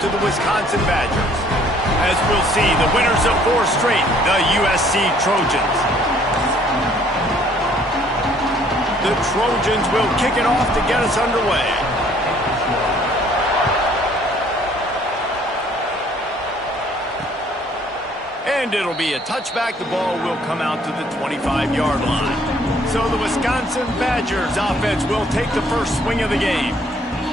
to the Wisconsin Badgers. As we'll see, the winners of 4 straight, the USC Trojans. The Trojans will kick it off to get us underway. And it'll be a touchback. The ball will come out to the 25-yard line. So the Wisconsin Badgers offense will take the first swing of the game.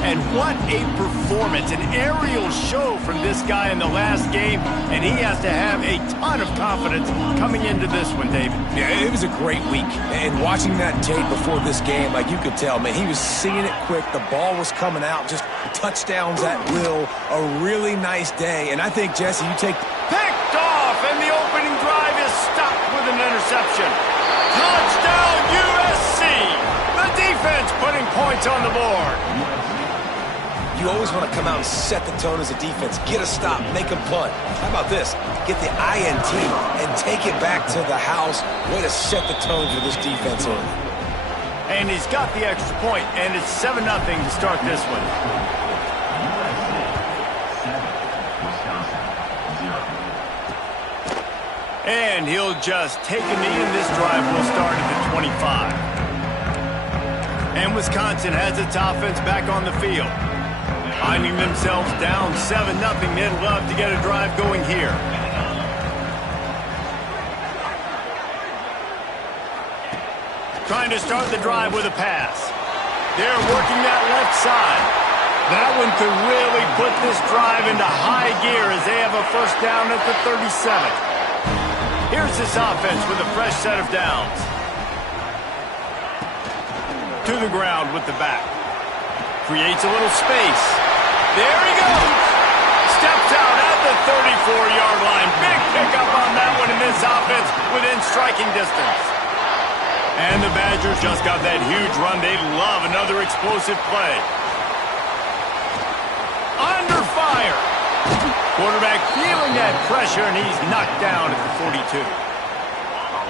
And what a performance, an aerial show from this guy in the last game, and he has to have a ton of confidence coming into this one, David. Yeah, it was a great week, and watching that tape before this game, like you could tell, man, he was seeing it quick, the ball was coming out, just touchdowns at will, a really nice day, and I think, Jesse, you take... Picked off, and the opening drive is stopped with an interception. Touchdown, USC! The defense putting points on the board. You always want to come out and set the tone as a defense. Get a stop, make them punt. How about this? Get the INT and take it back to the house. Way to set the tone for this defense early. And he's got the extra point, and it's 7-0 to start this one. And he'll just take a knee, and this drive will start at the 25. And Wisconsin has its offense back on the field. Finding themselves down 7-0, they'd love to get a drive going here. Trying to start the drive with a pass. They're working that left side. That one could really put this drive into high gear as they have a first down at the 37. Here's this offense with a fresh set of downs. To the ground with the back. Creates a little space. There he goes. Steps out at the 34-yard line. Big pickup on that one in this offense within striking distance. And the Badgers just got that huge run. They love another explosive play. Under fire. Quarterback feeling that pressure, and he's knocked down at the 42.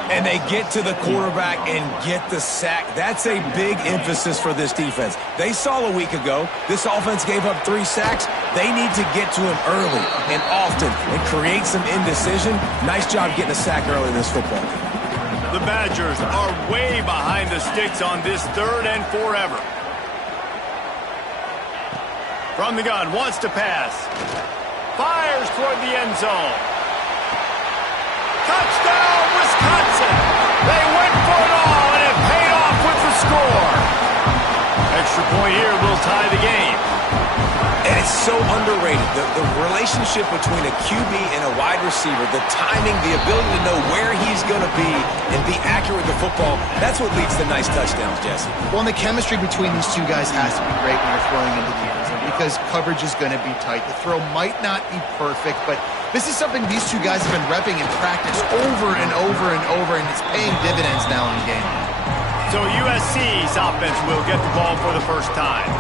And they get to the quarterback and get the sack. That's a big emphasis for this defense. They saw a week ago, this offense gave up 3 sacks. They need to get to him early and often and create some indecision. Nice job getting a sack early in this football game. The Badgers are way behind the sticks on this 3rd and forever. From the gun, wants to pass. Fires toward the end zone. Touchdown, Wisconsin! They went for it all, and it paid off with the score. Extra point here will tie the game. And it's so underrated. The relationship between a QB and a wide receiver, the timing, the ability to know where he's going to be and be accurate with the football, that's what leads to nice touchdowns, Jesse. Well, and the chemistry between these two guys has to be great when you're throwing into the end zone because coverage is going to be tight. The throw might not be perfect, but this is something these two guys have been repping in practice over and over and over, and it's paying dividends now in the game. So USC's offense will get the ball for the first time.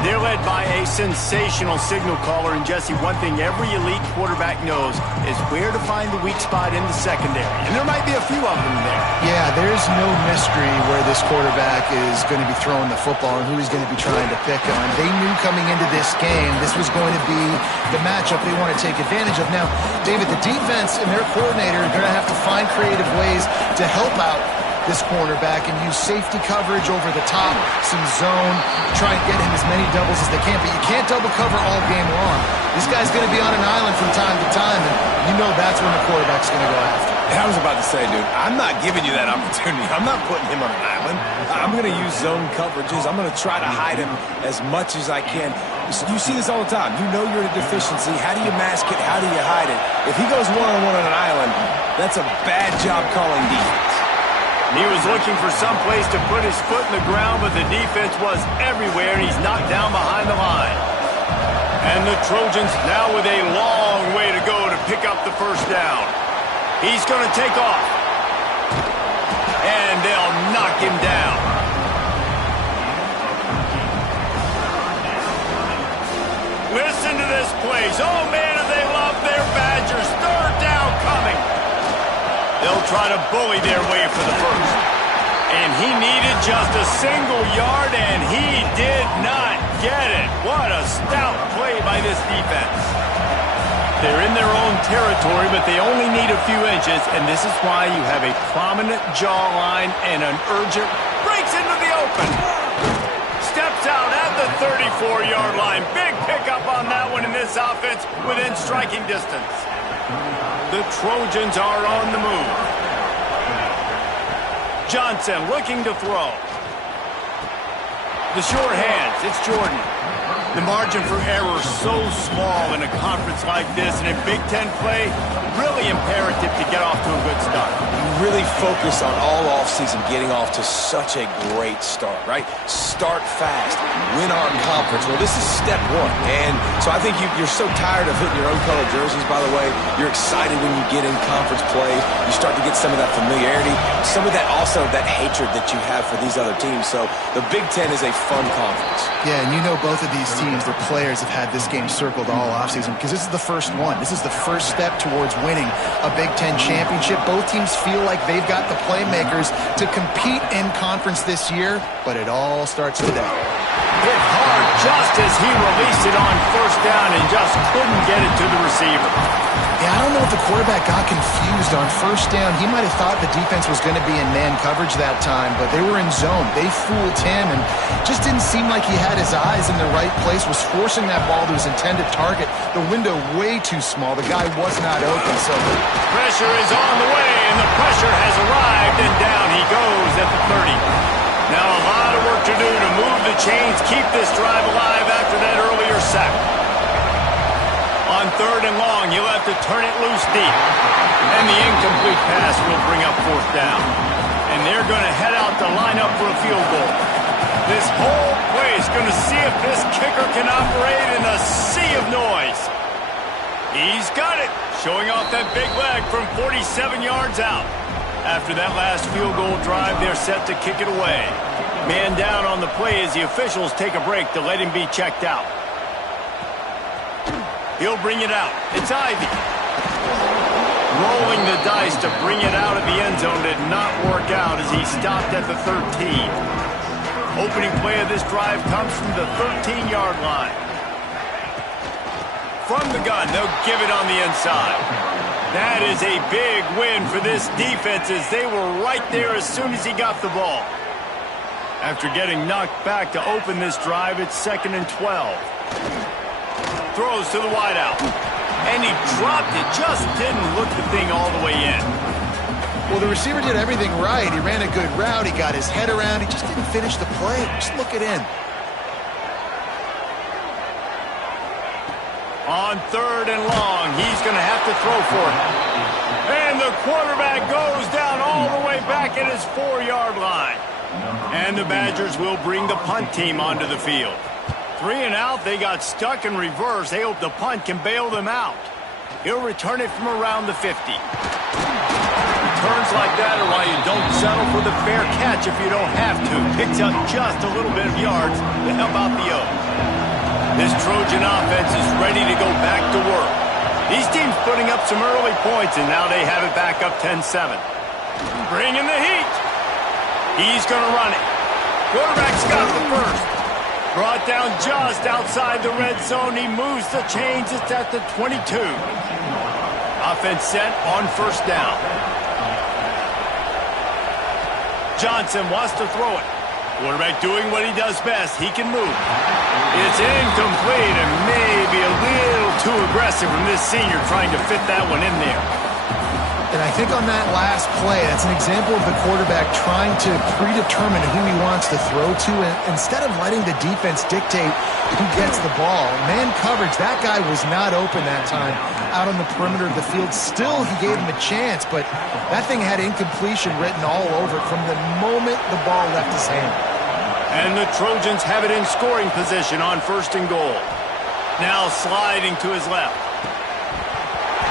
They're led by a sensational signal caller, and Jesse, one thing every elite quarterback knows is where to find the weak spot in the secondary, and there might be a few of them there. Yeah, there's no mystery where this quarterback is going to be throwing the football and who he's going to be trying to pick on. They knew coming into this game this was going to be the matchup they want to take advantage of. Now, David, the defense and their coordinator are going to have to find creative ways to help out this cornerback and use safety coverage over the top, some zone, try and get him as many doubles as they can, but you can't double cover all game long. This guy's going to be on an island from time to time, and you know that's when the quarterback's going to go after. I was about to say, dude, I'm not giving you that opportunity. I'm not putting him on an island. I'm going to use zone coverages. I'm going to try to hide him as much as I can. You see this all the time. You know you're in a deficiency. How do you mask it? How do you hide it? If he goes one-on-one on an island, that's a bad job calling defense. He was looking for some place to put his foot in the ground, but the defense was everywhere, and he's knocked down behind the line. And the Trojans now with a long way to go to pick up the first down. He's going to take off. And they'll knock him down. Listen to this place. Oh, man, do they love their Badgers. 3rd down coming. They'll try to bully their way for the first. And he needed just a single yard, and he did not get it. What a stout play by by this defense. They're in their own territory, but they only need a few inches, and this is why you have a prominent jawline and an urgent breaks into the open. Steps out at the 34-yard line. Big pickup on that one in this offense within striking distance. The Trojans are on the move. Johnson looking to throw. The short hands, it's Jordan. The margin for error so small in a conference like this, and in Big Ten play, really imperative to get off to a good start. Really focus on all offseason getting off to such a great start, right? Start fast, win on conference. Well, this is step one, and so I think you're so tired of hitting your own color jerseys, by the way. You're excited when you get in conference play. You start to get some of that familiarity, some of that also that hatred that you have for these other teams. So the Big Ten is a fun conference. Yeah, and you know both of these teams, their players have had this game circled all offseason because this is the first one. This is the first step towards winning a Big Ten championship. Both teams feel like they've got the playmakers to compete in conference this year, but it all starts today. Hit hard just as he released it on first down and just couldn't get it to the receiver. Yeah, I don't know if the quarterback got confused on first down. He might have thought the defense was going to be in man coverage that time, but they were in zone. They fooled him and just didn't seem like he had his eyes in the right place, was forcing that ball to his intended target. The window way too small. The guy was not open, so... Pressure is on the way, and the pressure has arrived, and down he goes at the 30. Now a lot of work to do to move the chains, keep this drive alive after that earlier sack. On third and long, he'll have to turn it loose deep. And the incomplete pass will bring up fourth down. And they're going to head out to line up for a field goal. This whole play is going to see if this kicker can operate in a sea of noise. He's got it, showing off that big leg from 47 yards out. After that last field goal drive, they're set to kick it away. Man down on the play as the officials take a break to let him be checked out. He'll bring it out. It's Ivy. Rolling the dice to bring it out of the end zone did not work out as he stopped at the 13. Opening play of this drive comes from the 13-yard line. From the gun, they'll give it on the inside. That is a big win for this defense as they were right there as soon as he got the ball. After getting knocked back to open this drive, it's 2nd and 12. Throws to the wideout. And he dropped it. Just didn't look the thing all the way in. Well, the receiver did everything right. He ran a good route. He got his head around. He just didn't finish the play. Just look it in. On third and long, he's going to have to throw for it. And the quarterback goes down all the way back at his 4-yard line. And the Badgers will bring the punt team onto the field. 3 and out, they got stuck in reverse. They hope the punt can bail them out. He'll return it from around the 50. Returns like that are why you don't settle for the fair catch if you don't have to. Picks up just a little bit of yards to help out the O. This Trojan offense is ready to go back to work. These teams putting up some early points, and now they have it back up 10-7. Bringing the heat. He's going to run it. Quarterback's got the first. Brought down just outside the red zone. He moves the chains. It's at the 22. Offense set on first down. Johnson wants to throw it. Quarterback doing what he does best. He can move. It's incomplete and maybe a little too aggressive from this senior trying to fit that one in there. And I think on that last play, that's an example of the quarterback trying to predetermine who he wants to throw to, and instead of letting the defense dictate who gets the ball. Man coverage, that guy was not open that time out on the perimeter of the field. Still, he gave him a chance, but that thing had incompletion written all over it from the moment the ball left his hand. And the Trojans have it in scoring position on first and goal. Now sliding to his left.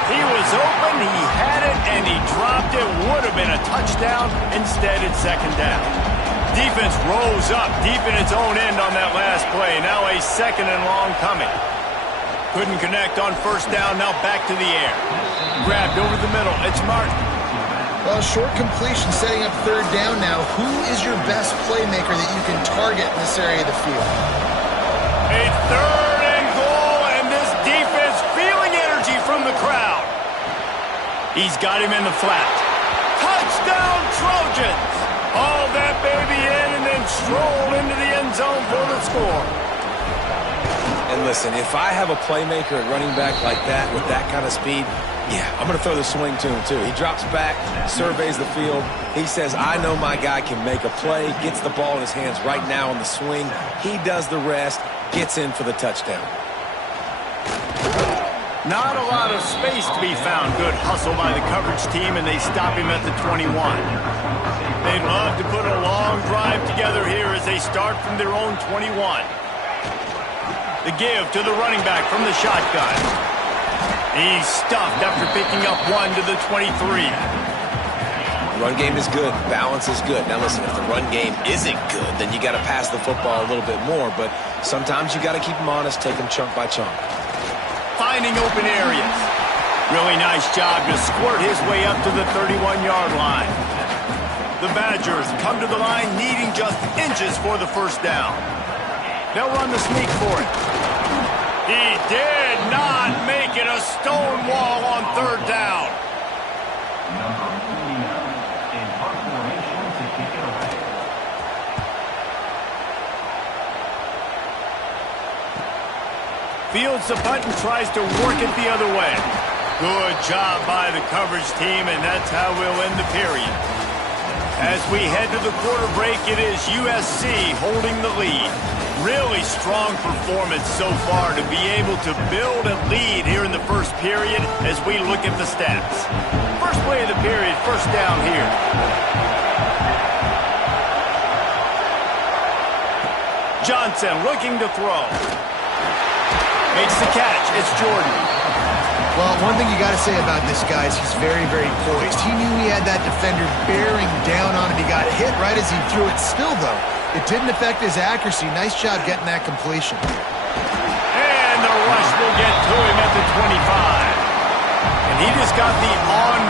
He was open, he had it, and he dropped it. Would have been a touchdown. Instead, it's second down. Defense rose up deep in its own end on that last play. Now a 2nd and long coming. Couldn't connect on first down. Now back to the air. Grabbed over the middle. It's Martin. Well, short completion setting up third down now. Who is your best playmaker that you can target in this area of the field? A 3rd and goal, and He's got him in the flat. Touchdown, Trojans! Haul that baby in and then stroll into the end zone for the score. And listen, if I have a playmaker at running back like that with that kind of speed, yeah, I'm going to throw the swing to him too. He drops back, surveys the field. He says, I know my guy can make a play, gets the ball in his hands right now on the swing. He does the rest, gets in for the touchdown. Not a lot of space to be found. Good hustle by the coverage team, and they stop him at the 21. They'd love to put a long drive together here as they start from their own 21. The give to the running back from the shotgun. He's stuffed after picking up one to the 23. Run game is good. Balance is good. Now listen, if the run game isn't good, then you got to pass the football a little bit more. But sometimes you got to keep them honest, take them chunk by chunk. Finding open areas. Really nice job to squirt his way up to the 31-yard line. The Badgers come to the line needing just inches for the first down. They'll run the sneak for it. He did not make it a stone wall on third down. Fields the punt and tries to work it the other way. Good job by the coverage team, and that's how we'll end the period. As we head to the quarter break, it is USC holding the lead. Really strong performance so far to be able to build a lead here in the first period as we look at the stats. First play of the period, first down here. Johnson looking to throw. Makes the catch. It's Jordan. Well, one thing you got to say about this guy is he's very, very poised. He knew he had that defender bearing down on him. He got hit right as he threw it. Still, though, it didn't affect his accuracy. Nice job getting that completion. And the rush will get to him at the 25. And he just got the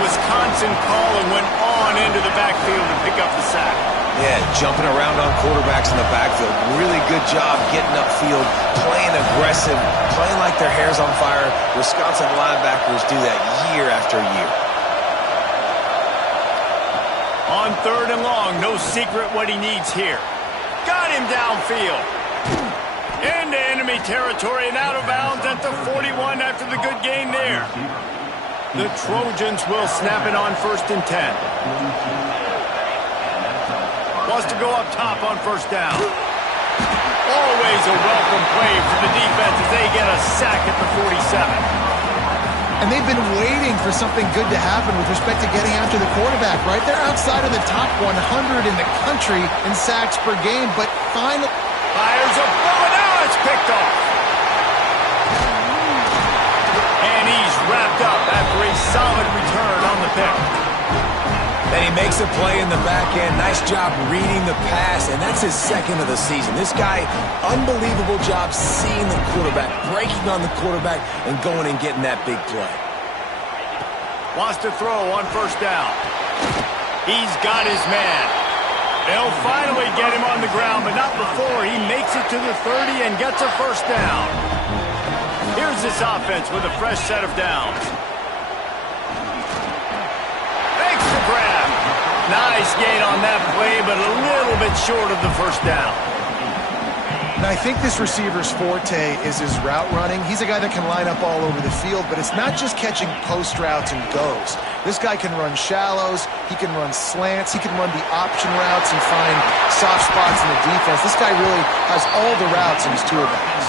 Wisconsin call and went on into the backfield to pick up the sack. Yeah, jumping around on quarterbacks in the backfield. Really good job getting upfield, playing aggressive, playing like their hair's on fire. Wisconsin linebackers do that year after year. On third and long, no secret what he needs here. Got him downfield. Into enemy territory and out of bounds at the 41 after the good gain there. The Trojans will snap it on 1st and 10. Wants to go up top on first down. Always a welcome play for the defense as they get a sack at the 47. And they've been waiting for something good to happen with respect to getting after the quarterback, right? They're outside of the top 100 in the country in sacks per game, but finally... Fires a bullet. Now it's picked off. And he's wrapped up after a solid return on the pick. And he makes a play in the back end. Nice job reading the pass, and that's his second of the season. This guy, unbelievable job seeing the quarterback, breaking on the quarterback, and going and getting that big play. Wants to throw on first down. He's got his man. They'll finally get him on the ground, but not before he makes it to the 30 and gets a first down. Here's this offense with a fresh set of downs. Grab. Nice gain on that play, but a little bit short of the first down. Now, I think this receiver's forte is his route running. He's a guy that can line up all over the field, but it's not just catching post routes and goes. This guy can run shallows, he can run slants, he can run the option routes and find soft spots in the defense. This guy really has all the routes in his tool bags.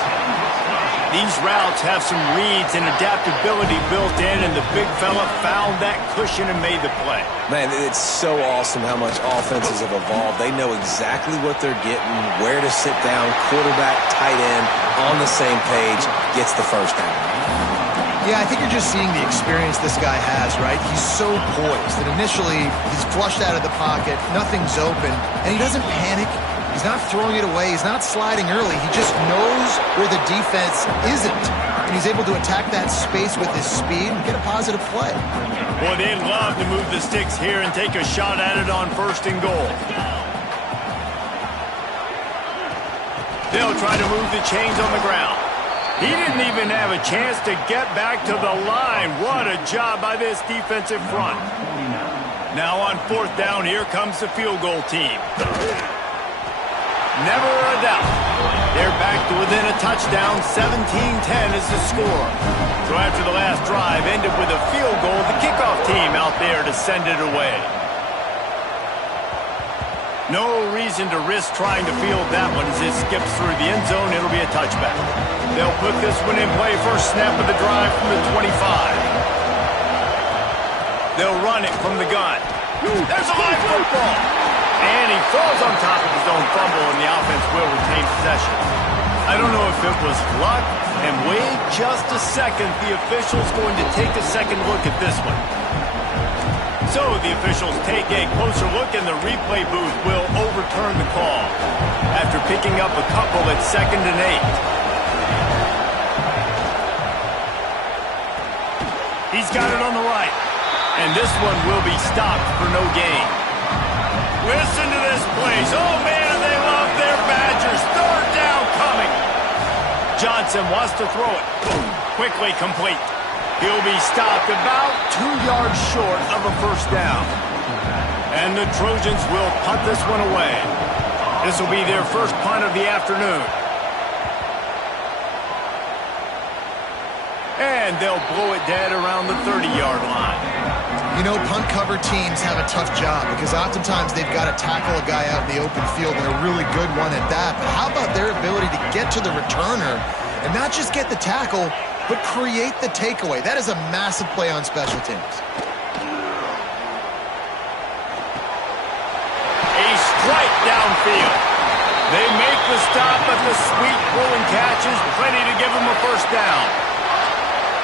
These routes have some reads and adaptability built in, and the big fella found that cushion and made the play. Man, it's so awesome how much offenses have evolved. They know exactly what they're getting, where to sit down, quarterback, tight end, on the same page, gets the first down. Yeah, I think you're just seeing the experience this guy has, right? He's so poised that initially he's flushed out of the pocket, nothing's open, and he doesn't panic. He's not throwing it away. He's not sliding early. He just knows where the defense isn't. And he's able to attack that space with his speed and get a positive play. Boy, they'd love to move the sticks here and take a shot at it on 1st and goal. They'll try to move the chains on the ground. He didn't even have a chance to get back to the line. What a job by this defensive front. Now on 4th down, here comes the field goal team. Never a doubt. They're back to within a touchdown. 17-10 is the score. So after the last drive ended with a field goal, the kickoff team out there to send it away. No reason to risk trying to field that one as it skips through the end zone. It'll be a touchback. They'll put this one in play. First snap of the drive from the 25. They'll run it from the gun. There's a live football. And he falls on top of his own fumble, and the offense will retain possession. I don't know if it was luck, and wait just a second. The official's going to take a second look at this one. So the officials take a closer look, and the replay booth will overturn the call after picking up a couple at 2nd and 8. He's got it on the right, and this one will be stopped for no gain. Listen to this place. Oh, man, they love their Badgers. 3rd down coming. Johnson wants to throw it. Quickly complete. He'll be stopped about 2 yards short of a first down. And the Trojans will punt this one away. This will be their first punt of the afternoon. And they'll blow it dead around the 30-yard line. You know, punt cover teams have a tough job because oftentimes they've got to tackle a guy out in the open field, and a really good one at that. But how about their ability to get to the returner and not just get the tackle, but create the takeaway? That is a massive play on special teams. A strike downfield. They make the stop, but the sweet pulling catch is plenty to give them a first down.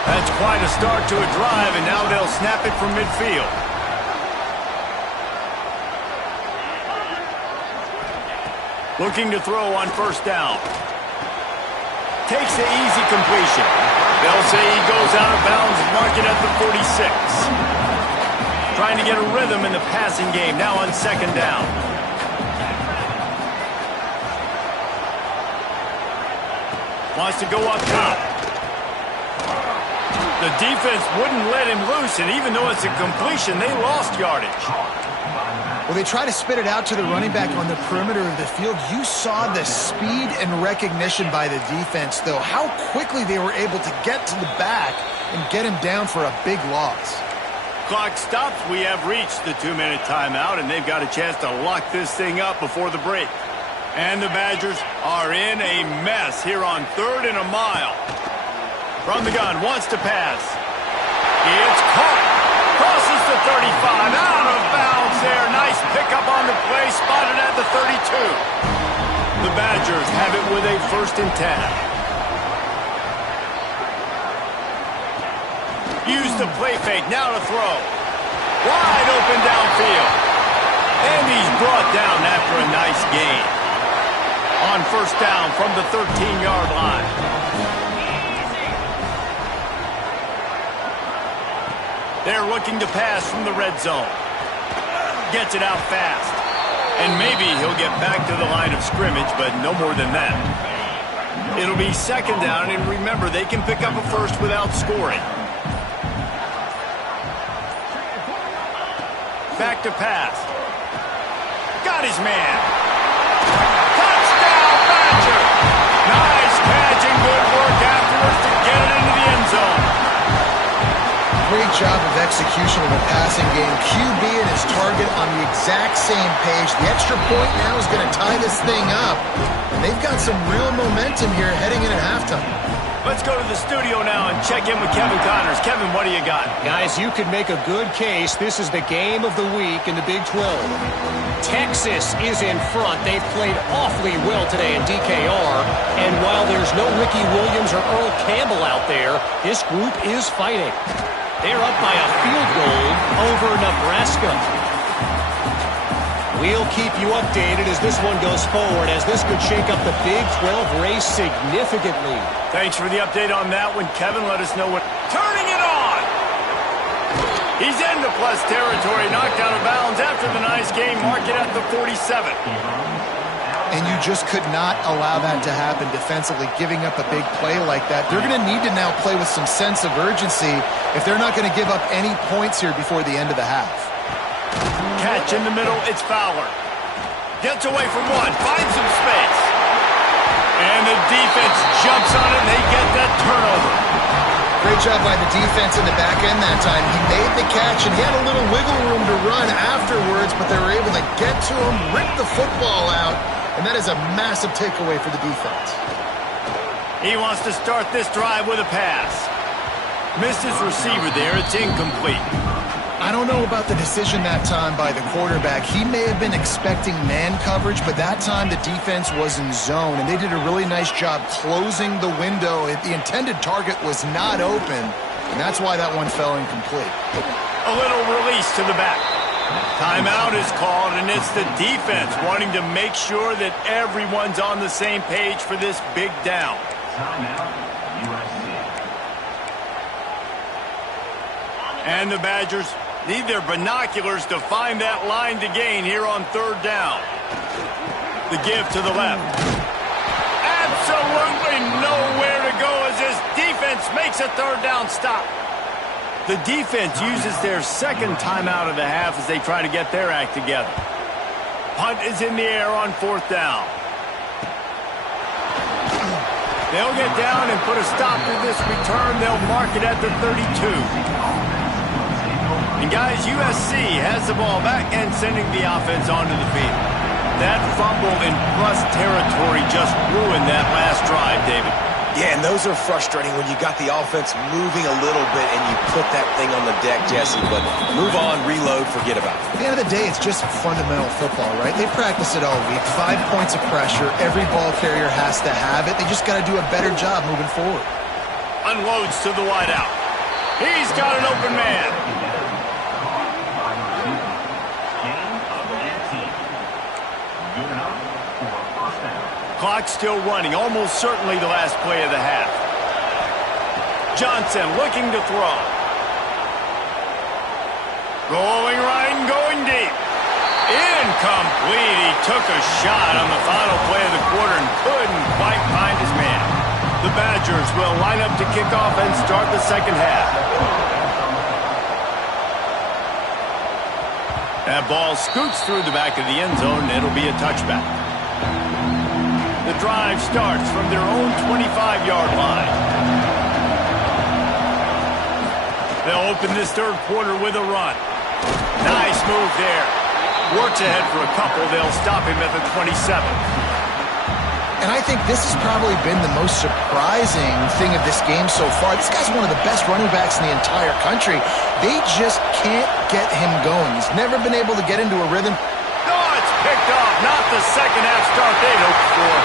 That's quite a start to a drive, and now they'll snap it from midfield. Looking to throw on first down. Takes the easy completion. They'll say he goes out of bounds, mark it at the 46. Trying to get a rhythm in the passing game, now on 2nd down. Wants to go up top. The defense wouldn't let him loose, and even though it's a completion, they lost yardage. Well, they try to spit it out to the running back on the perimeter of the field. You saw the speed and recognition by the defense, though. How quickly they were able to get to the back and get him down for a big loss. Clock stops. We have reached the 2-minute timeout, and they've got a chance to lock this thing up before the break. And the Badgers are in a mess here on 3rd and a mile. From the gun, wants to pass. It's caught. Crosses the 35. Out of bounds there. Nice pickup on the play. Spotted at the 32. The Badgers have it with a 1st and 10. Use the play fake. Now to throw. Wide open downfield. And he's brought down after a nice gain. On first down from the 13-yard line. They're looking to pass from the red zone. Gets it out fast. And maybe he'll get back to the line of scrimmage, but no more than that. It'll be 2nd down, and remember, they can pick up a first without scoring. Back to pass. Got his man. Touchdown, Badger! Nice catch and good work afterwards to get it into the end zone. Great job of execution of the passing game. QB and his target on the exact same page. The extra point now is going to tie this thing up. And they've got some real momentum here heading in at halftime. Let's go to the studio now and check in with Kevin Connors. Kevin, what do you got? Guys, you could make a good case. This is the game of the week in the Big 12. Texas is in front. They've played awfully well today in DKR. And while there's no Ricky Williams or Earl Campbell out there, this group is fighting. They're up by a field goal over Nebraska. We'll keep you updated as this one goes forward, as this could shake up the Big 12 race significantly. Thanks for the update on that one, Kevin. Let us know what... Turning it on! He's into plus territory, knocked out of bounds after the nice game. Mark it at the 47. and you just could not allow that to happen defensively, giving up a big play like that. They're going to need to now play with some sense of urgency if they're not going to give up any points here before the end of the half. Catch in the middle, it's Fowler. Gets away from one, finds some space. And the defense jumps on it, and they get that turnover. Great job by the defense in the back end that time. He made the catch, and he had a little wiggle room to run afterwards, but they were able to get to him, rip the football out, and that is a massive takeaway for the defense. He wants to start this drive with a pass. Missed his receiver there. It's incomplete. I don't know about the decision that time by the quarterback. He may have been expecting man coverage, but that time the defense was in zone, and they did a really nice job closing the window. The intended target was not open, and that's why that one fell incomplete. A little release to the back. Timeout is called, and it's the defense wanting to make sure that everyone's on the same page for this big down. Timeout, USC. And the Badgers need their binoculars to find that line to gain here on third down. The give to the left. Absolutely nowhere to go as this defense makes a third down stop. The defense uses their second timeout of the half as they try to get their act together. Punt is in the air on fourth down. They'll get down and put a stop to this return. They'll mark it at the 32. And guys, USC has the ball back and sending the offense onto the field. That fumble in plus territory just ruined that last drive, David. Yeah, and those are frustrating when you got the offense moving a little bit and you put that thing on the deck, Jesse. But move on, reload, forget about it. At the end of the day, it's just fundamental football, right? They practice it all week. 5 points of pressure. Every ball carrier has to have it. They just got to do a better job moving forward. Unloads to the wideout. He's got an open man. Clock still running, almost certainly the last play of the half. Johnson looking to throw. Rolling right and going deep. Incomplete. He took a shot on the final play of the quarter and couldn't quite find his man. The Badgers will line up to kick off and start the second half. That ball scoots through the back of the end zone, and it'll be a touchback. The drive starts from their own 25-yard line. They'll open this third quarter with a run. Nice move there. Works ahead for a couple. They'll stop him at the 27. And I think this has probably been the most surprising thing of this game so far. This guy's one of the best running backs in the entire country. They just can't get him going. He's never been able to get into a rhythm. It's picked off. Not the second half start they'd hoped for.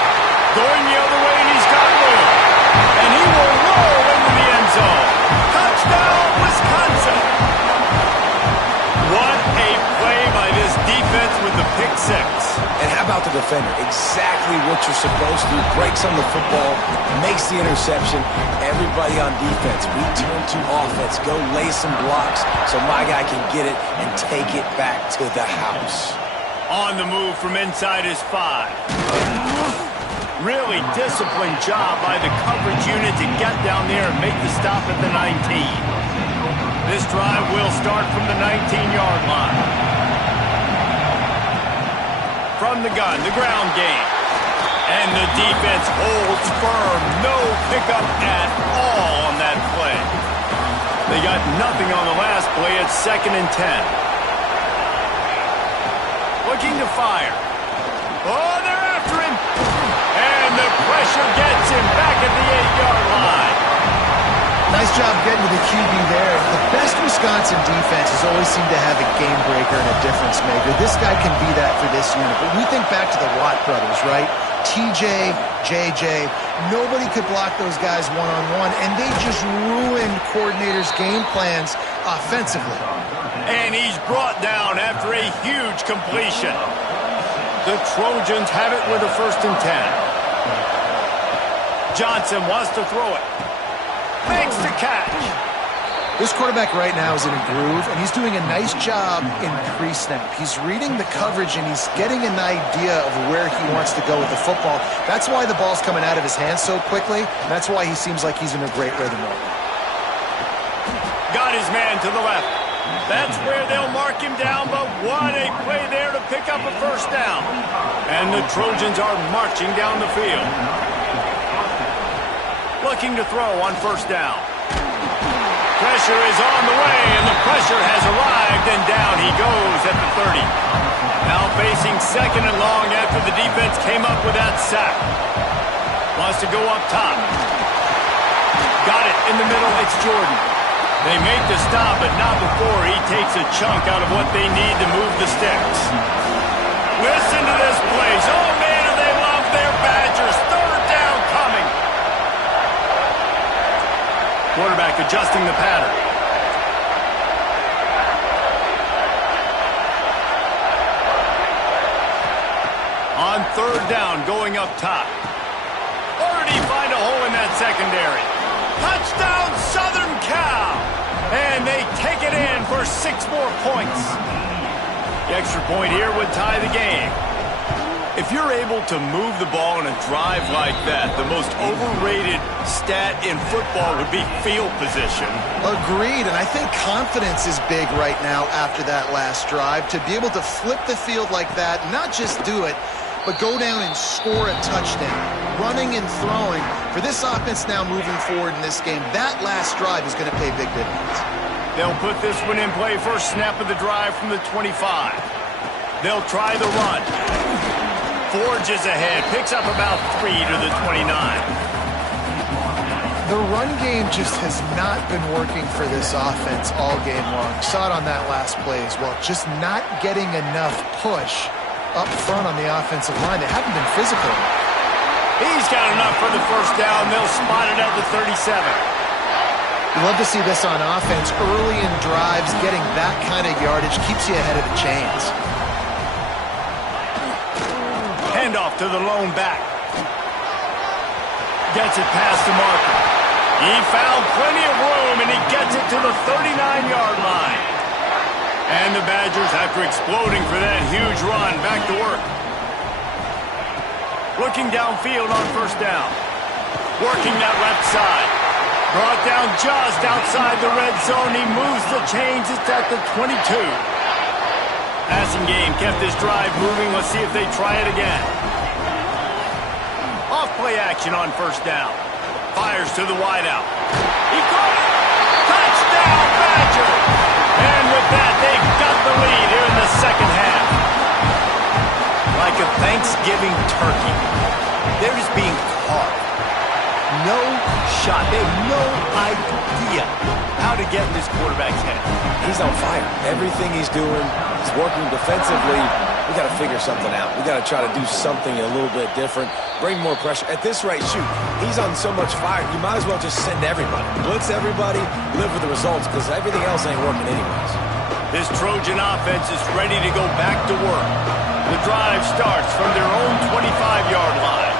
Going the other way, and he's got room. And he will roll into the end zone. Touchdown, Wisconsin. What a play by this defense with the pick six. And how about the defender? Exactly what you're supposed to do. Breaks on the football, makes the interception. Everybody on defense, we turn to offense. Go lay some blocks so my guy can get it and take it back to the house. On the move from inside his 5. Really disciplined job by the coverage unit to get down there and make the stop at the 19. This drive will start from the 19-yard line. From the gun, the ground game. And the defense holds firm. No pickup at all on that play. They got nothing on the last play. It's 2nd and 10. Looking to fire. Oh, they're after him. And the pressure gets him back at the 8-yard line. Nice job getting to the QB there. The best Wisconsin defense has always seemed to have a game breaker and a difference maker. This guy can be that for this unit. But we think back to the Watt brothers, right? TJ, JJ, nobody could block those guys one-on-one, and they just ruined coordinators' game plans offensively. And he's brought down after a huge completion. The Trojans have it with a 1st and 10. Johnson wants to throw it. Makes the catch. This quarterback right now is in a groove, and he's doing a nice job in pre-snap. He's reading the coverage, and he's getting an idea of where he wants to go with the football. That's why the ball's coming out of his hands so quickly. That's why he seems like he's in a great rhythm right now. Got his man to the left. That's where they'll mark him down, but what a play there to pick up a first down. And the Trojans are marching down the field. Looking to throw on first down. Pressure is on the way, and the pressure has arrived, and down he goes at the 30. Now facing second and long after the defense came up with that sack. Wants to go up top. Got it in the middle, it's Jordan. They make the stop, but not before he takes a chunk out of what they need to move the sticks. Listen to this place. Oh, man, do they love their Badgers. Third down coming. Quarterback adjusting the pattern. On third down, going up top. Already find a hole in that secondary. Touchdown, Southern Cal! And they take it in for 6 more points. The extra point here would tie the game. If you're able to move the ball in a drive like that, the most overrated stat in football would be field position. Agreed, and I think confidence is big right now after that last drive. To be able to flip the field like that, not just do it, but go down and score a touchdown. Running and throwing. For this offense now moving forward in this game, that last drive is going to pay big dividends. They'll put this one in play first snap of the drive from the 25. They'll try the run. Forges ahead, picks up about 3 to the 29. The run game just has not been working for this offense all game long. Saw it on that last play as well. Just not getting enough push up front on the offensive line. They haven't been physical. He's got enough for the first down. They'll spot it at the 37. You love to see this on offense. Early in drives, getting that kind of yardage keeps you ahead of the chains. Handoff to the lone back. Gets it past the marker. He found plenty of room, and he gets it to the 39-yard line. And the Badgers, after exploding for that huge run, back to work. Looking downfield on first down. Working that left side. Brought down just outside the red zone. He moves the chains. It's at the 22. Passing game kept this drive moving. Let's see if they try it again. Off play action on first down. Fires to the wideout. He caught it. Touchdown, Badgers. And with that, they've got the lead here in the second half. Like a Thanksgiving turkey, they're just being caught. No shot. They have no idea how to get in this quarterback's head. He's on fire. Everything he's doing is working defensively. We got to figure something out. We got to try to do something a little bit different. Bring more pressure. At this rate, shoot, he's on so much fire, you might as well just send everybody. Blitz everybody, live with the results, because everything else ain't working anyways. This Trojan offense is ready to go back to work. The drive starts from their own 25-yard line.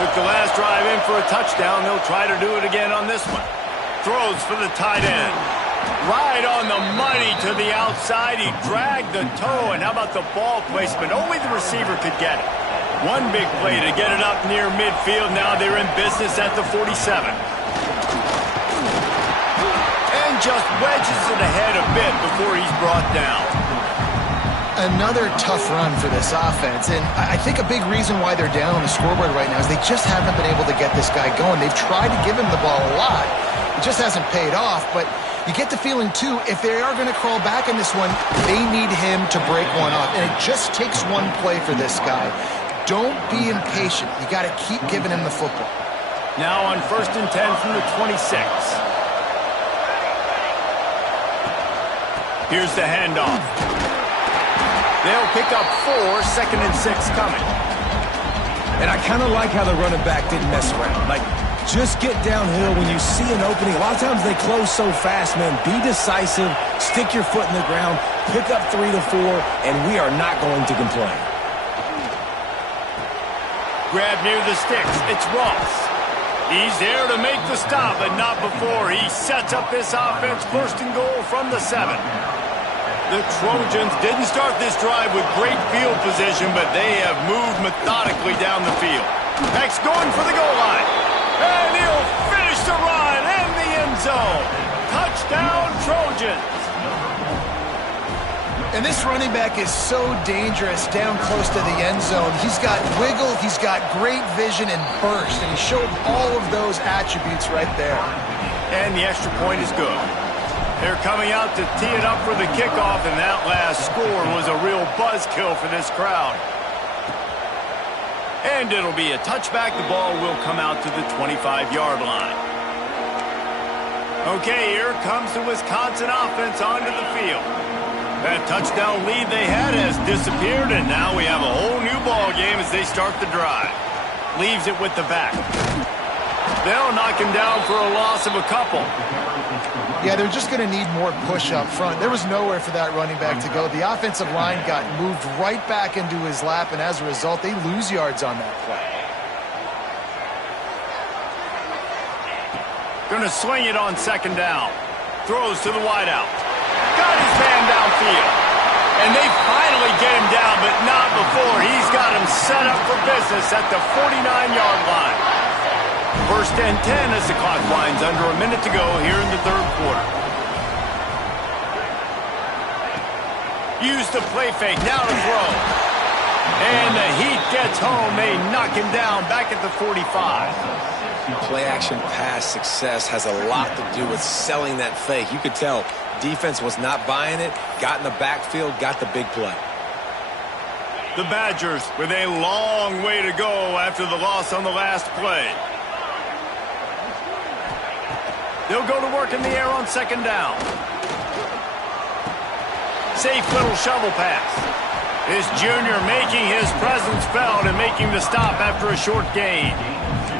Took the last drive in for a touchdown. They'll try to do it again on this one. Throws for the tight end. Right on the money to the outside. He dragged the toe, and how about the ball placement? Only the receiver could get it. One big play to get it up near midfield. Now they're in business at the 47. And just wedges it ahead a bit before he's brought down. Another tough run for this offense, and I think a big reason why they're down on the scoreboard right now is they just haven't been able to get this guy going. They've tried to give him the ball a lot. It just hasn't paid off, but you get the feeling, too, if they are going to crawl back in this one, they need him to break one off, and it just takes one play for this guy. Don't be impatient. You got to keep giving him the football. Now on 1st and 10 from the 26. Here's the handoff. They'll pick up 4, 2nd and 6 coming. And I kind of like how the running back didn't mess around. Like, just get downhill when you see an opening. A lot of times they close so fast, man. Be decisive, stick your foot in the ground, pick up 3 to 4, and we are not going to complain. Grab near the sticks. It's Ross. He's there to make the stop, but not before. He sets up this offense first and goal from the 7. The Trojans didn't start this drive with great field position, but they have moved methodically down the field. Next, going for the goal line. And he'll finish the run in the end zone. Touchdown, Trojans. And this running back is so dangerous down close to the end zone. He's got wiggle, he's got great vision and burst, and he showed all of those attributes right there. And the extra point is good. They're coming out to tee it up for the kickoff, and that last score was a real buzzkill for this crowd. And it'll be a touchback. The ball will come out to the 25-yard line. Okay, here comes the Wisconsin offense onto the field. That touchdown lead they had has disappeared, and now we have a whole new ball game as they start the drive. Leaves it with the back. They'll knock him down for a loss of a couple. Yeah, they're just going to need more push up front. There was nowhere for that running back to go. The offensive line got moved right back into his lap, and as a result, they lose yards on that play. Going to swing it on second down. Throws to the wideout. Got his man downfield. And they finally get him down, but not before. He's got him set up for business at the 49-yard line. First and 10 as the clock winds under a minute to go here in the third quarter. Use the play fake, now to throw. And the heat gets home. They knock him down back at the 45. Play-action pass success has a lot to do with selling that fake. You could tell defense was not buying it, got in the backfield, got the big play. The Badgers with a long way to go after the loss on the last play. They'll go to work in the air on second down. Safe little shovel pass. This junior making his presence felt and making the stop after a short gain.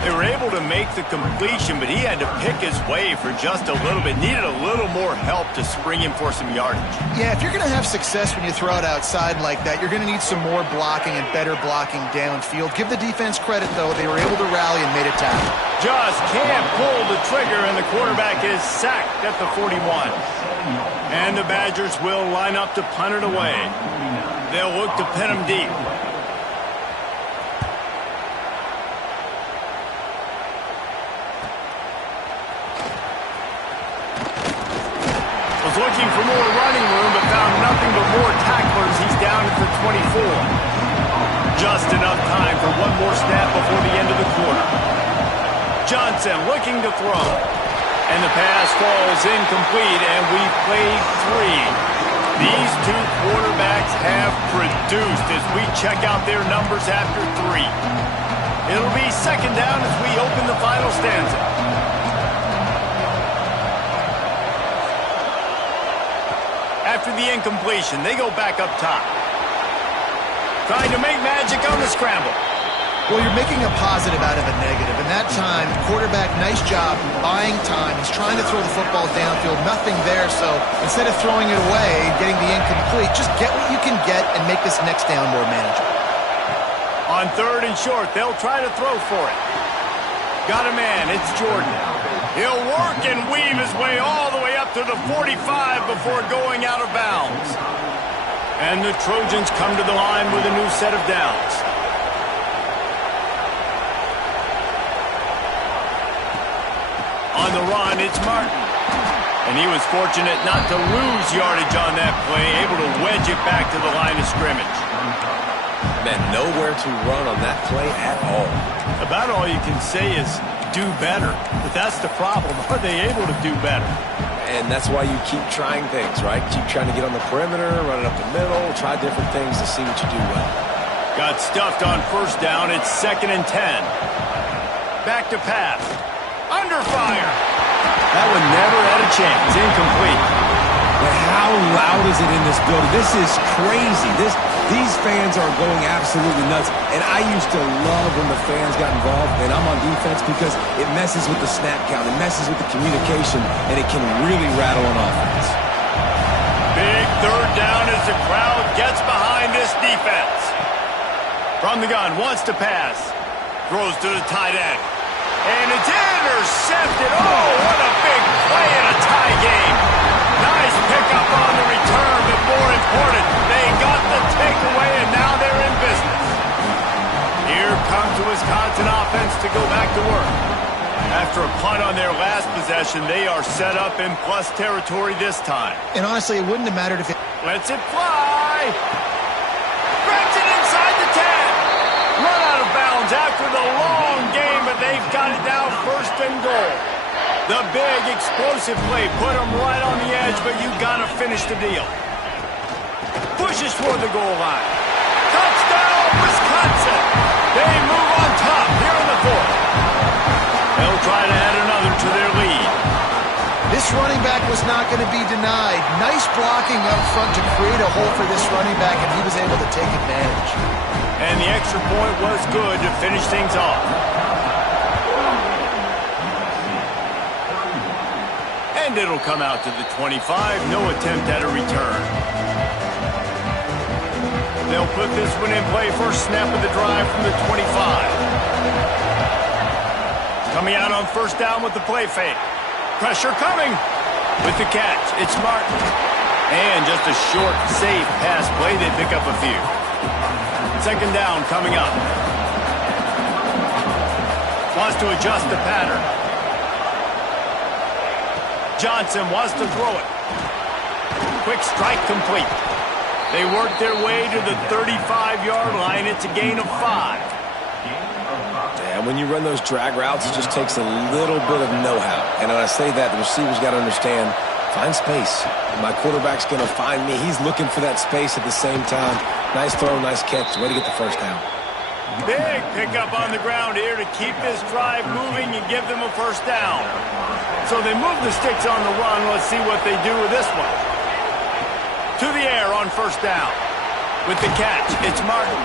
They were able to make the completion, but he had to pick his way for just a little bit. Needed a little more help to spring him for some yardage. Yeah, if you're going to have success when you throw it outside like that, you're going to need some more blocking and better blocking downfield. Give the defense credit, though. They were able to rally and made a tackle. Just can't pull the trigger, and the quarterback is sacked at the 41. And the Badgers will line up to punt it away. They'll look to pin him deep. Looking for more running room, but found nothing but more tacklers. He's down at the 24. Just enough time for one more snap before the end of the quarter. Johnson looking to throw. And the pass falls incomplete, and we've played 3. These two quarterbacks have produced as we check out their numbers after 3. It'll be second down as we open the final stanza. After the incompletion, they go back up top. Trying to make magic on the scramble. Well, you're making a positive out of a negative. And that time, quarterback, nice job buying time. He's trying to throw the football downfield. Nothing there, so instead of throwing it away and getting the incomplete, just get what you can get and make this next down more manageable. On third and short, they'll try to throw for it. Got a man, it's Jordan. He'll work and weave his way all the way up to the 45 before going out of bounds. And the Trojans come to the line with a new set of downs. On the run, it's Martin. And he was fortunate not to lose yardage on that play, able to wedge it back to the line of scrimmage. Man, nowhere to run on that play at all. About all you can say is do better. But that's the problem. Are they able to do better? And that's why you keep trying things, right? Keep trying to get on the perimeter, run it up the middle, try different things to see what you do well. Got stuffed on first down. It's 2nd and 10. Back to pass. Under fire. That one never had a chance. Incomplete. But how loud is it in this building? This is crazy. These fans are going absolutely nuts. And I used to love when the fans got involved, and I'm on defense because it messes with the snap count. It messes with the communication, and it can really rattle an offense. Big third down as the crowd gets behind this defense. From the gun, wants to pass. Throws to the tight end. And it's intercepted. Oh, what a big play in a tie game. Nice pickup on the return, but more important, they got the takeaway, and now they're in business. Here comes the Wisconsin offense to go back to work. After a punt on their last possession, they are set up in plus territory this time. And honestly, it wouldn't have mattered if it... Lets it fly. Grabs it inside the 10. Run out of bounds after the long game, but they've got it now first and goal. The big explosive play put them right on the edge, but you got to finish the deal. Pushes toward the goal line. Touchdown, Wisconsin. They move on top here in the fourth. They'll try to add another to their lead. This running back was not going to be denied. Nice blocking up front to create a hole for this running back, and he was able to take advantage. And the extra point was good to finish things off. And it'll come out to the 25. No attempt at a return. They'll put this one in play. First snap of the drive from the 25. Coming out on first down with the play fake. Pressure coming. With the catch, it's Martin. And just a short, safe pass play. They pick up a few. Second down coming up. Wants to adjust the pattern. Johnson wants to throw it. Quick strike complete. They work their way to the 35-yard line. It's a gain of 5. And when you run those drag routes, it just takes a little bit of know-how. And when I say that, the receiver's got to understand, find space. My quarterback's going to find me. He's looking for that space at the same time. Nice throw, nice catch. Way to get the first down. Big pickup on the ground here to keep this drive moving and give them a first down. So they move the sticks on the run. Let's see what they do with this one. To the air on first down. With the catch, it's Martin.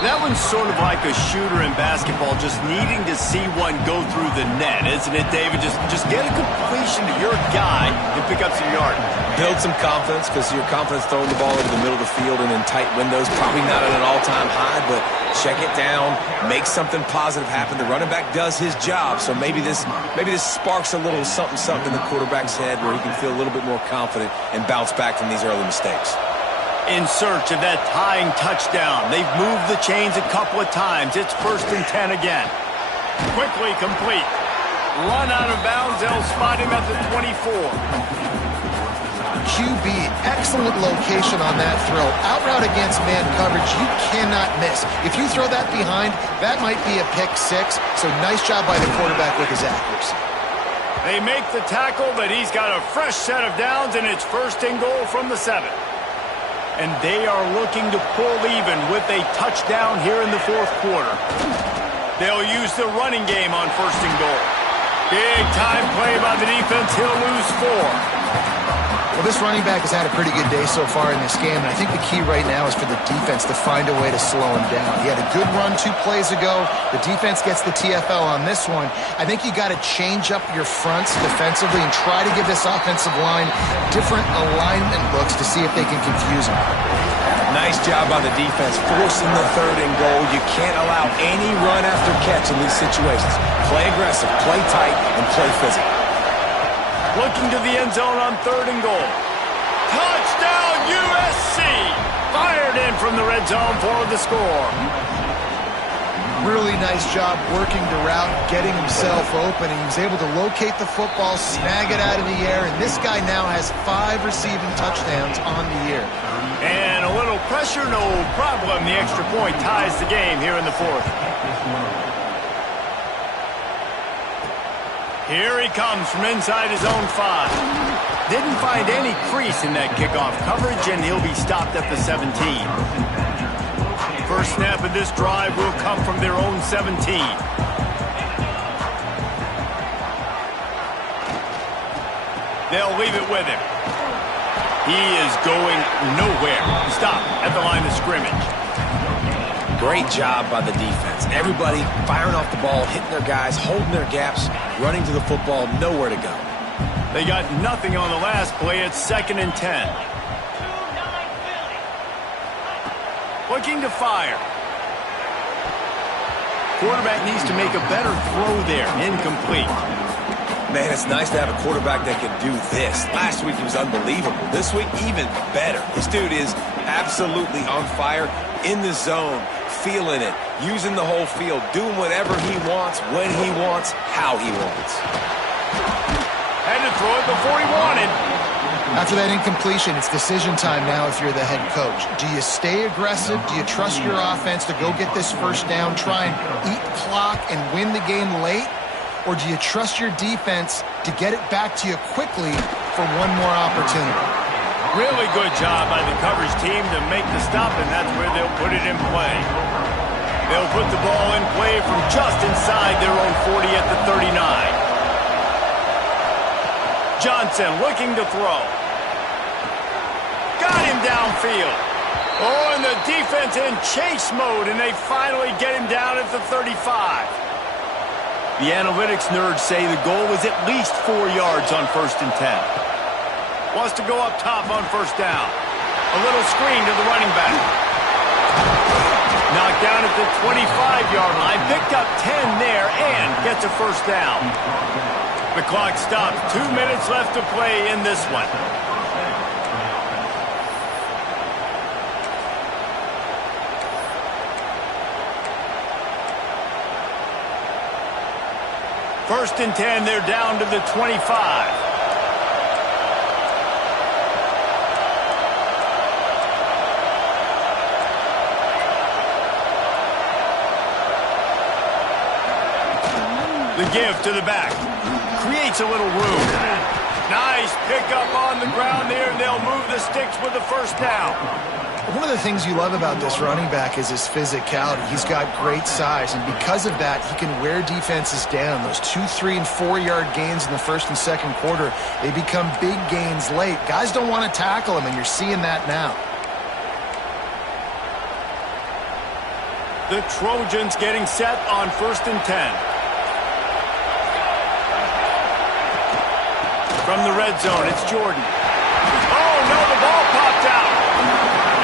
That one's sort of like a shooter in basketball, just needing to see one go through the net, isn't it, David? Just get a completion to your guy and pick up some yardage. Build some confidence, because your confidence throwing the ball into the middle of the field and in tight windows, probably not at an all-time high, but check it down, make something positive happen. The running back does his job, so maybe this sparks a little something in the quarterback's head where he can feel a little bit more confident and bounce back from these early mistakes. In search of that tying touchdown. They've moved the chains a couple of times. It's 1st and 10 again. Quickly complete. Run out of bounds. They'll spot him at the 24. QB, excellent location on that throw. Out route against man coverage, you cannot miss. If you throw that behind, that might be a pick 6. So nice job by the quarterback with his accuracy. They make the tackle, but he's got a fresh set of downs, and it's 1st and goal from the 7. And they are looking to pull even with a touchdown here in the 4th quarter. They'll use the running game on 1st and goal. Big time play by the defense. He'll lose 4. Well, this running back has had a pretty good day so far in this game, and I think the key right now is for the defense to find a way to slow him down. He had a good run 2 plays ago. The defense gets the TFL on this one. I think you got to change up your fronts defensively and try to give this offensive line different alignment looks to see if they can confuse him. Nice job by the defense, forcing the 3rd and goal. You can't allow any run after catch in these situations. Play aggressive, play tight, and play physical. Looking to the end zone on 3rd and goal. Touchdown, USC! Fired in from the red zone for the score. Really nice job working the route, getting himself open. He was able to locate the football, snag it out of the air, and this guy now has 5 receiving touchdowns on the year. And a little pressure, no problem. The extra point ties the game here in the 4th. Here he comes from inside his own 5. Didn't find any crease in that kickoff coverage, and he'll be stopped at the 17. First snap of this drive will come from their own 17. They'll leave it with him. He is going nowhere. Stop at the line of scrimmage. Great job by the defense. Everybody firing off the ball, hitting their guys, holding their gaps, running to the football, nowhere to go. They got nothing on the last play. It's 2nd and 10. Looking to fire. Quarterback needs to make a better throw there. Incomplete. Man, it's nice to have a quarterback that can do this. Last week he was unbelievable. This week, even better. This dude is absolutely on fire, in the zone, feeling it, using the whole field, doing whatever he wants, when he wants, how he wants. Had to throw it before he wanted. After that incompletion, it's decision time now if you're the head coach. Do you stay aggressive? Do you trust your offense to go get this first down, try and eat clock and win the game late? Or do you trust your defense to get it back to you quickly for one more opportunity? Really good job by the coverage team to make the stop, and that's where they'll put it in play. They'll put the ball in play from just inside their own 40 at the 39. Johnson looking to throw. Got him downfield. Oh, and the defense in chase mode, and they finally get him down at the 35. The analytics nerds say the goal was at least 4 yards on 1st and 10. Wants to go up top on first down. A little screen to the running back. Knocked down at the 25-yard line. Picked up 10 there and gets a first down. The clock stops. 2 minutes left to play in this one. First and 10, they're down to the 25. The give to the back. Creates a little room. Nice pickup on the ground there, and they'll move the sticks with the first down. One of the things you love about this running back is his physicality. He's got great size, and because of that, he can wear defenses down. Those 2, 3, and 4-yard gains in the first and second quarter, they become big gains late. Guys don't want to tackle him, and you're seeing that now. The Trojans getting set on 1st and 10. From the red zone, it's Jordan. Oh, no, the ball popped out.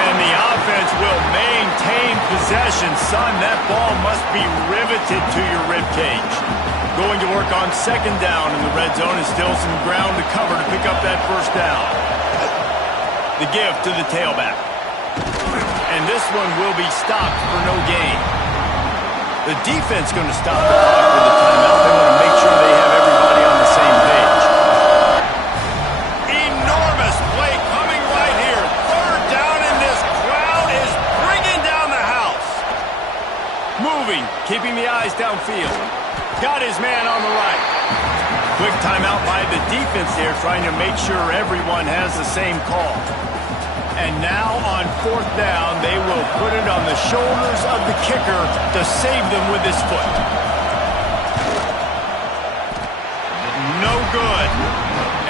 And the offense will maintain possession. Son, that ball must be riveted to your ribcage. Going to work on 2nd down in the red zone, and still some ground to cover to pick up that first down. The give to the tailback. And this one will be stopped for no gain. The defense going to stop the clock with a timeout. They want to make sure they have everybody on the same page. Enormous play coming right here. 3rd down, and this crowd is bringing down the house. Moving, keeping the eyes downfield. Got his man on the right. Quick timeout by the defense there, trying to make sure everyone has the same call. And now on 4th down, they will put it on the shoulders of the kicker to save them with his foot. No good.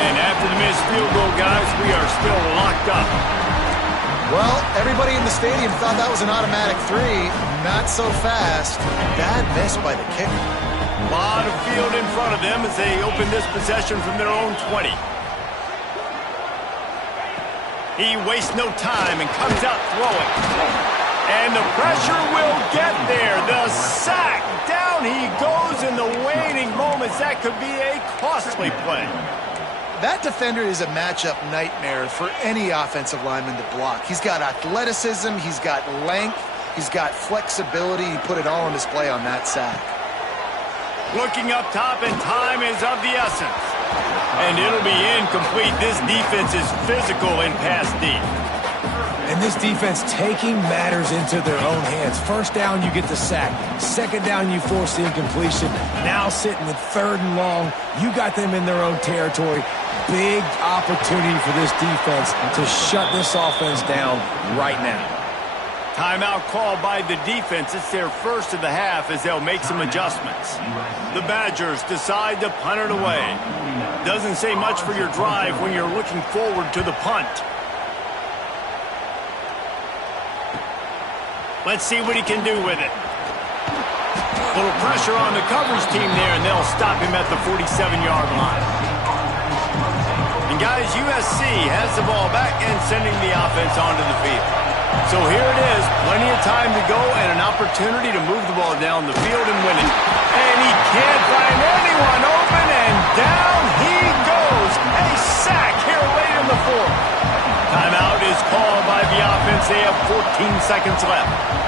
And after the missed field goal, guys, we are still locked up. Well, everybody in the stadium thought that was an automatic 3. Not so fast. Bad miss by the kicker. A lot of field in front of them as they open this possession from their own 20. He wastes no time and comes out throwing. And the pressure will get there. The sack. Down he goes in the waning moments. That could be a costly play. That defender is a matchup nightmare for any offensive lineman to block. He's got athleticism. He's got length. He's got flexibility. He put it all on display on that sack. Looking up top, and time is of the essence. And it'll be incomplete. This defense is physical in pass deep. And this defense taking matters into their own hands. 1st down, you get the sack. 2nd down, you force the incompletion. Now sitting in 3rd and long, you got them in their own territory. Big opportunity for this defense to shut this offense down right now. Timeout called by the defense. It's their first of the half as they'll make some adjustments. The Badgers decide to punt it away. Doesn't say much for your drive when you're looking forward to the punt. Let's see what he can do with it. A little pressure on the coverage team there, and they'll stop him at the 47-yard line. And guys, USC has the ball back and sending the offense onto the field. So here it is, plenty of time to go and an opportunity to move the ball down the field and win it. And he can't find anyone open, and down he goes. A sack here late in the fourth. Timeout is called by the offense. They have 14 seconds left.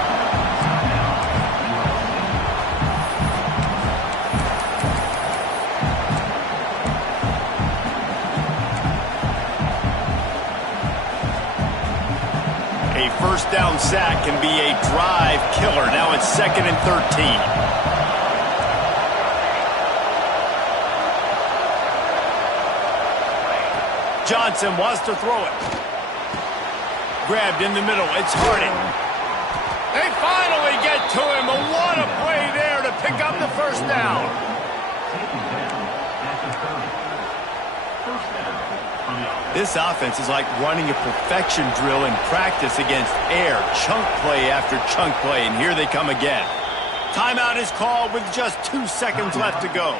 First down sack can be a drive killer. Now it's 2nd and 13. Johnson wants to throw it. Grabbed in the middle. It's Harding. They finally get to him. What a play there to pick up the first down. This offense is like running a perfection drill in practice against air. Chunk play after chunk play, and here they come again. Timeout is called with just 2 seconds left to go.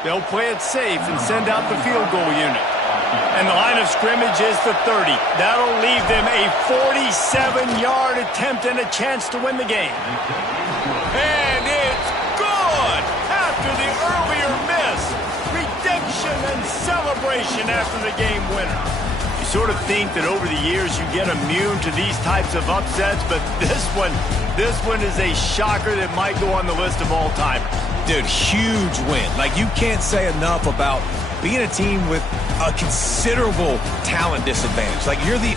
They'll play it safe and send out the field goal unit. And the line of scrimmage is the 30. That'll leave them a 47-yard attempt and a chance to win the game. And it's good after the earlier miss. Redemption and celebration after the game winner. You sort of think that over the years you get immune to these types of upsets, but this one is a shocker that might go on the list of all time. Dude, huge win. Like, you can't say enough about being a team with a considerable talent disadvantage. Like, you're the